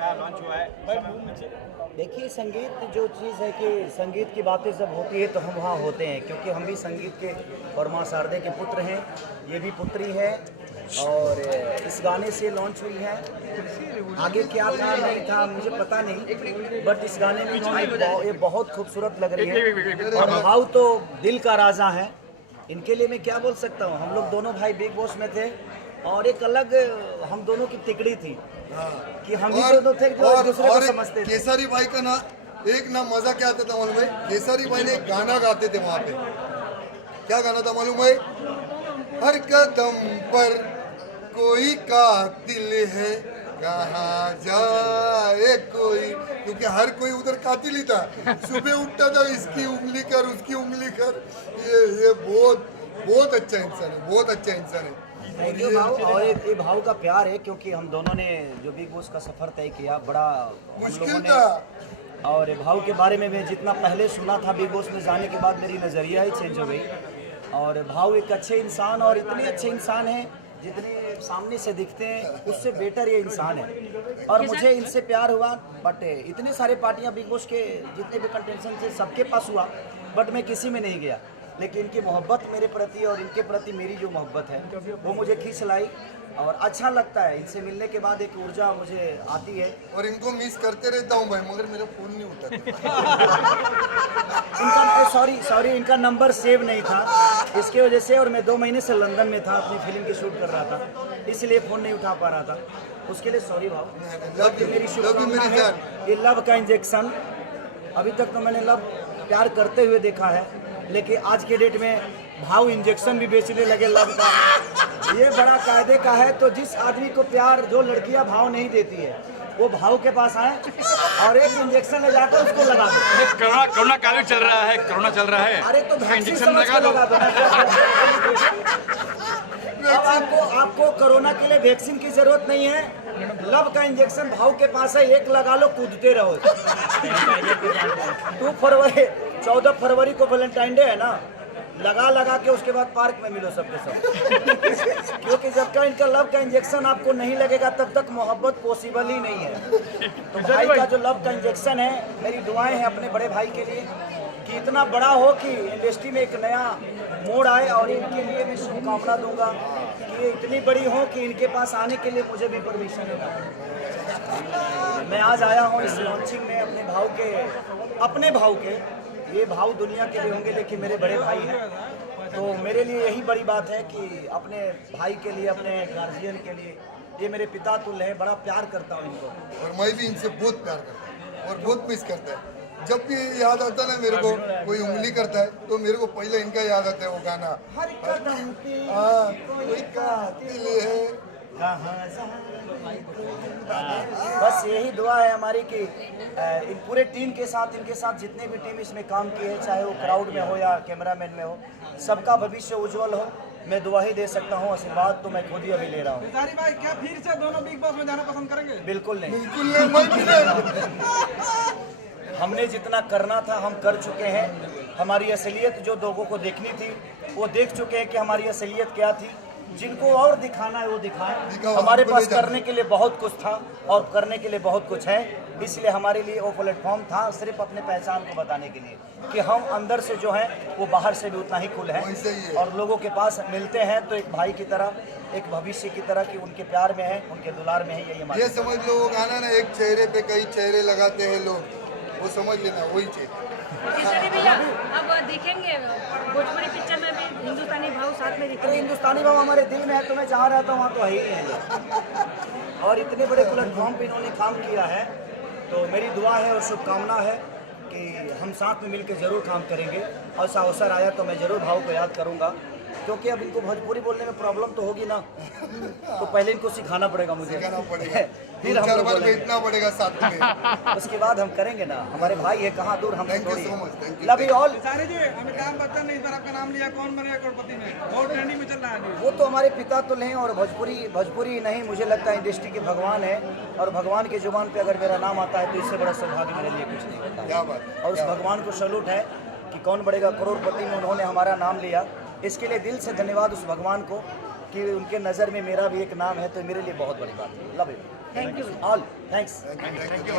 नया लॉन्च हुआ है। देखिए, संगीत जो चीज़ है कि संगीत की बातें जब होती है तो हम वहाँ होते हैं, क्योंकि हम भी संगीत के और माँ शारदे के पुत्र हैं, ये भी पुत्री है और इस गाने से लॉन्च हुई है। आगे क्या था नहीं था मुझे पता नहीं, बट इस गाने में ये बहुत खूबसूरत लग रही है और भाव तो दिल का राजा है। इनके लिए मैं क्या बोल सकता हूँ, हम लोग दोनों भाई बिग बॉस में थे और एक अलग हम दोनों की तिकड़ी थी कि हम भी दोनों थे जो एक दूसरे को समझते थे। केसरी भाई का ना एक ना मजा क्या आता था मालूम है, केसरी भाई ने एक गाना गाते थे वहाँ पे, क्या गाना था मालूम है, हर कदम पर कोई कातिल है कहाँ जाए कोई, क्योंकि हर कोई उधर कातिल ही था। सुबह उठता था इसकी उंगली कर उसकी उंगली कर, ये बहुत अच्छा इंसान है, बहुत अच्छा इंसान है। ये भाव और ये भाव का प्यार है, क्योंकि हम दोनों ने जो बिग बॉस का सफर तय किया बड़ा मुश्किल था और भाव के बारे में मैं जितना पहले सुना था बिग बॉस में जाने के बाद मेरी नज़रिया ही चेंज हो गई। और भाव एक अच्छे इंसान और इतने अच्छे इंसान हैं जितने सामने से दिखते हैं उससे बेटर ये इंसान है और मुझे इनसे प्यार हुआ। बट इतने सारे पार्टियां बिग बॉस के जितने भी कंटेस्टेंट थे सबके पास हुआ, बट मैं किसी में नहीं गया, लेकिन इनकी मोहब्बत मेरे प्रति और इनके प्रति मेरी जो मोहब्बत है वो मुझे खींच लाई और अच्छा लगता है। इनसे मिलने के बाद एक ऊर्जा मुझे आती है और इनको मिस करते रहता हूँ भाई, मगर मेरा फोन नहीं उठाते। इनका सॉरी इनका नंबर सेव नहीं था इसके वजह से, और मैं 2 महीने से लंदन में था, अपनी फिल्म की शूट कर रहा था, इसलिए फ़ोन नहीं उठा पा रहा था, उसके लिए सॉरी भाव। मेरी शुभकामना है ये लव का इंजेक्शन, अभी तक तो मैंने लव प्यार करते हुए देखा है, लेकिन आज के डेट में भाव इंजेक्शन भी बेचने लगे लव का, ये बड़ा कायदे का है। तो जिस आदमी को प्यार जो लड़कियां भाव नहीं देती है वो भाव के पास आए और एक इंजेक्शन ले जाकर उसको लगा दो। कोरोना काल चल रहा है, कोरोना चल रहा है, अरे तो इंजेक्शन लगा दो। अब आपको कोरोना के लिए वैक्सीन की जरूरत नहीं है, लव का इंजेक्शन भाव के पास है, एक लगा लो कूदते रहो। 14 फरवरी को वैलेंटाइन डे है ना, लगा के उसके बाद पार्क में मिलो सबके सब। क्योंकि जब तक इनका लव का इंजेक्शन आपको नहीं लगेगा तब तक मोहब्बत पॉसिबल ही नहीं है। तो भाई का जो लव का इंजेक्शन है, मेरी दुआएं हैं अपने बड़े भाई के लिए कि इतना बड़ा हो कि इंडस्ट्री में एक नया मोड़ आए, और इनके लिए मैं शुभकामना दूंगा कि ये इतनी बड़ी हो कि इनके पास आने के लिए मुझे भी परमिशन है। मैं आज आया हूँ इस लॉन्चिंग में अपने भाव के, ये भाव दुनिया के लिए होंगे लेकिन मेरे बड़े भाई हैं, तो मेरे लिए यही बड़ी बात है कि अपने भाई के लिए, अपने गार्जियन के लिए, ये मेरे पिता तुल्य हैं, बड़ा प्यार करता हूँ इनको। और मैं भी इनसे बहुत प्यार करता हूँ और बहुत मिस करता है। जब भी याद आता है ना मेरे को, कोई उंगली करता है तो मेरे को पहले इनका याद आता है वो गाना, हर कदम पे कोई कातिल है। बस यही दुआ है हमारी कि इन पूरे टीम के साथ, इनके साथ जितने भी टीम इसमें काम की है, चाहे वो क्राउड में हो या कैमरामैन में हो, सबका भविष्य उज्जवल हो। मैं दुआ ही दे सकता हूँ, आशीर्वाद तो मैं खुद ही अभी ले रहा हूँ। भाई क्या फिर से दोनों बिग बॉस में जाना पसंद करेंगे? बिल्कुल नहीं, बिल्कुल नहीं, मैं भी नहीं। हमने जितना करना था हम कर चुके हैं। हमारी असलियत जो लोगों को देखनी थी वो देख चुके हैं कि हमारी असलियत क्या थी। जिनको और दिखाना है वो दिखाएं। हमारे पास करने के लिए बहुत कुछ था और करने के लिए बहुत कुछ है, इसलिए हमारे लिए वो प्लेटफॉर्म था सिर्फ अपने पहचान को बताने के लिए कि हम अंदर से जो है वो बाहर से भी उतना ही कुल है और लोगों के पास मिलते हैं तो एक भाई की तरह, एक भविष्य की तरह कि उनके प्यार में है, उनके दुलार में है। यही हमारे, ये समझ लो वो गाना ना, एक चेहरे पे कई चेहरे लगाते हैं लोग, वो समझ लेना वही चेहरा। भैया अब देखेंगे भोजपुरी पिक्चर में भी हिंदुस्तानी भाव साथ में दिखेंगे। हिंदुस्तानी भाव हमारे दिल में है, तो मैं जहाँ रहता हूँ वहाँ तो है ही है। और इतने बड़े प्लेटफॉर्म पे इन्होंने काम किया है, तो मेरी दुआ है और शुभकामना है कि हम साथ में मिलकर ज़रूर काम करेंगे। और ऐसा अवसर आया तो मैं ज़रूर भाव को याद करूँगा, क्योंकि अब इनको भोजपुरी बोलने में प्रॉब्लम तो होगी ना, तो पहले इनको सिखाना पड़ेगा मुझे, फिर हम लोग इतना पड़ेगा साथ में, उसके बाद हम करेंगे ना। हमारे भाई है, कहाँ दूर हम थोड़ी। Love you all. सारे जी, अमिताभ बच्चन ने इस बार आपका नाम लिया, कौन बनेगा करोड़पति में, बहुत ट्रेंडिंग में चल रहा है। वो तो हमारे पिता तो हैं और भोजपुरी नहीं, मुझे लगता है इंडस्ट्री के भगवान है, और भगवान की जुबान पे अगर मेरा नाम आता है तो इससे बड़ा सौभाग्य मेरे लिए कुछ नहीं होता। क्या बात। और उस भगवान को सैल्यूट है कि कौन बढ़ेगा करोड़पति में उन्होंने हमारा नाम लिया। इसके लिए दिल से धन्यवाद उस भगवान को कि उनके नज़र में मेरा भी एक नाम है, तो मेरे लिए बहुत बड़ी बात है। Love you. Thank you all thanks. Thank you